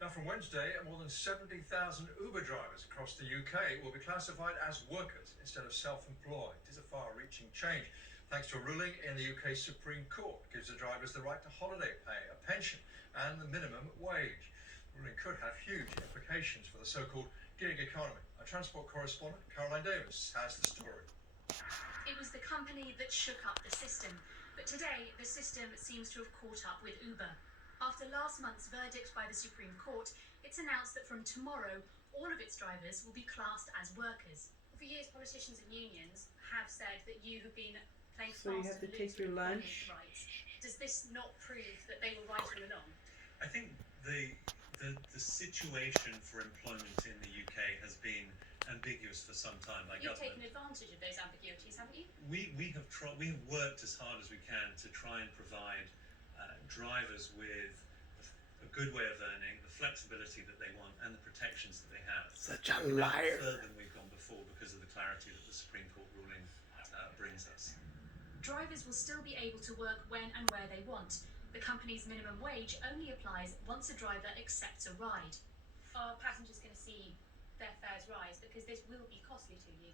Now, from Wednesday, more than 70,000 Uber drivers across the UK will be classified as workers instead of self-employed. It is a far-reaching change, thanks to a ruling in the UK Supreme Court. It gives the drivers the right to holiday pay, a pension, and the minimum wage. The ruling could have huge implications for the so-called gig economy. Our transport correspondent, Caroline Davis, has the story. It was the company that shook up the system, but today the system seems to have caught up with Uber. After last month's verdict by the Supreme Court, it's announced that from tomorrow, all of its drivers will be classed as workers. For years, politicians and unions have said that you have been playing So you fast have to and take loose your with lunch. employment rights. Does this not prove that they were right all along? I think the situation for employment in the UK has been ambiguous for some time by You've government. taken advantage of those ambiguities, haven't you? We have worked as hard as we can to try and provide drivers with a good way of earning, the flexibility that they want, and the protections that they have. Such a We're now liar. further than we've gone before because of the clarity that the Supreme Court ruling brings us. Drivers will still be able to work when and where they want. The company's minimum wage only applies once a driver accepts a ride. Are passengers going to see their fares rise? Because this will be costly to you.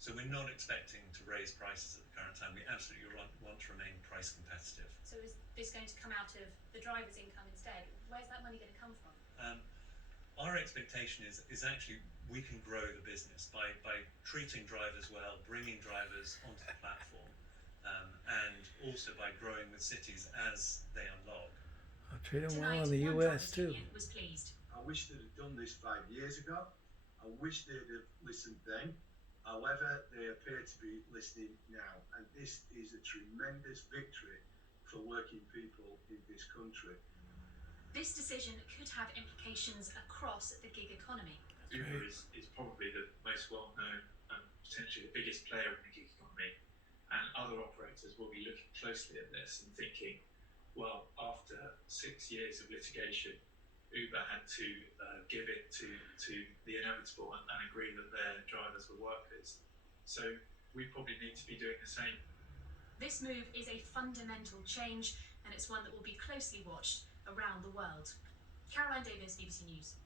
So we're not expecting to raise prices at the current time. We absolutely want to remain price competitive. So is this going to come out of the driver's income instead? Where's that money going to come from? Our expectation is actually we can grow the business by treating drivers well, bringing drivers onto the platform, and also by growing with cities as they unlock. I'll treat them well Tonight, in the one US drivers' too. union was pleased. I wish they'd have done this 5 years ago. I wish they'd have listened then. However, they appear to be listening now, and this is a tremendous victory for working people in this country. This decision could have implications across the gig economy. Uber is probably the most well-known and potentially the biggest player in the gig economy, and other operators will be looking closely at this and thinking, well, after 6 years of litigation, Uber had to give in to the inevitable and agree that their drivers were workers. So we probably need to be doing the same. This move is a fundamental change, and it's one that will be closely watched around the world. Caroline Davis, BBC News.